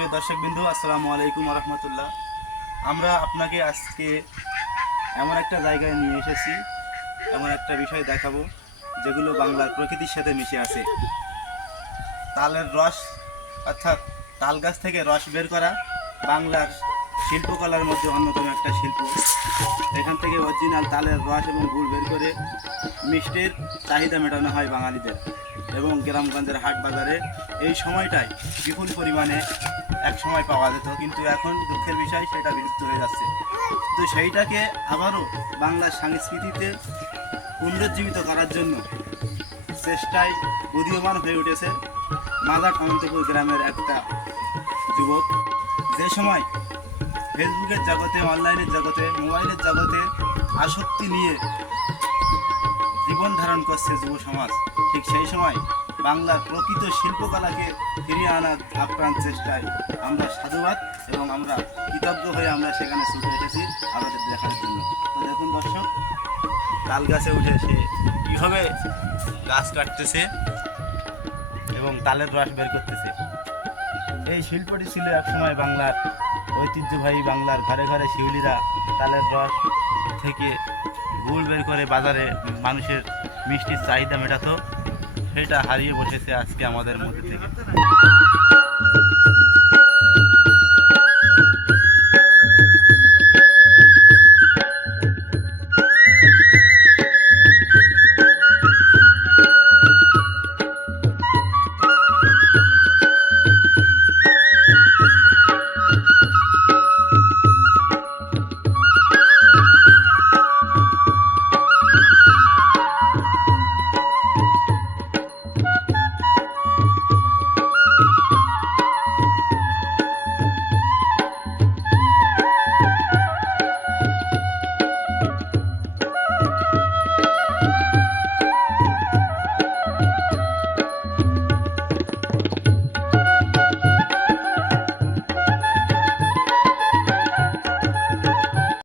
সুপ্রিয় দর্শকবৃন্দু, আসসালামু আলাইকুম ওয়া রাহমাতুল্লাহ। আমরা আপনাকে আজকে এমন একটা জায়গায় নিয়ে এসেছি, এমন একটা বিষয় দেখাবো যেগুলো বাংলার প্রকৃতির সাথে মিশে আছে। তালের রস অর্থাৎ তাল গাছ থেকে রস বের করা বাংলার শিল্পকলার মধ্যে অন্যতম একটা শিল্প। এখান থেকে অরিজিনাল তালের রস এবং গুড় বের করে মিষ্টির চাহিদা মেটানো হয় বাঙালিদের, এবং গ্রামগঞ্জের হাট বাজারে এই সময়টায় বিপুল পরিমাণে এক সময় পাওয়া যেত, কিন্তু এখন দুঃখের বিষয় সেটা বিলুপ্ত হয়ে যাচ্ছে। তো সেইটাকে আবারও বাংলার সংস্কৃতিতে পুনরুজ্জীবিত করার জন্য চেষ্টায় উদীয়মান হয়ে উঠেছে মাদার অনন্তপুর গ্রামের একটা যুবক। যে সময় ফেসবুকের জগতে, অনলাইনের জগতে, মোবাইলের জগতে আসক্তি নিয়ে জীবন ধারণ করছে যুব সমাজ, ঠিক সেই সময় বাংলার প্রকৃত শিল্পকলাকে ফিরিয়ে আনার আপ্রাণ চেষ্টায় আমরা সাধুবাদ এবং আমরা কৃতজ্ঞ হয়ে আমরা সেখানে ছুটে এসেছি আমাদের দেখার জন্য। তো দেখুন দর্শক, তাল গাছে উঠে সে কীভাবে গাছ কাটতেছে এবং তালের রস বের করতেছে। এই শিল্পটি ছিল একসময় বাংলার ঐতিহ্যবাহী। বাংলার ঘরে ঘরে শিউলিরা তালের রস থেকে গুড় বের করে বাজারে মানুষের মিষ্টির চাহিদা মেটাতো। সেটা হারিয়ে বসেছে আজকে আমাদের মধ্যে থেকে।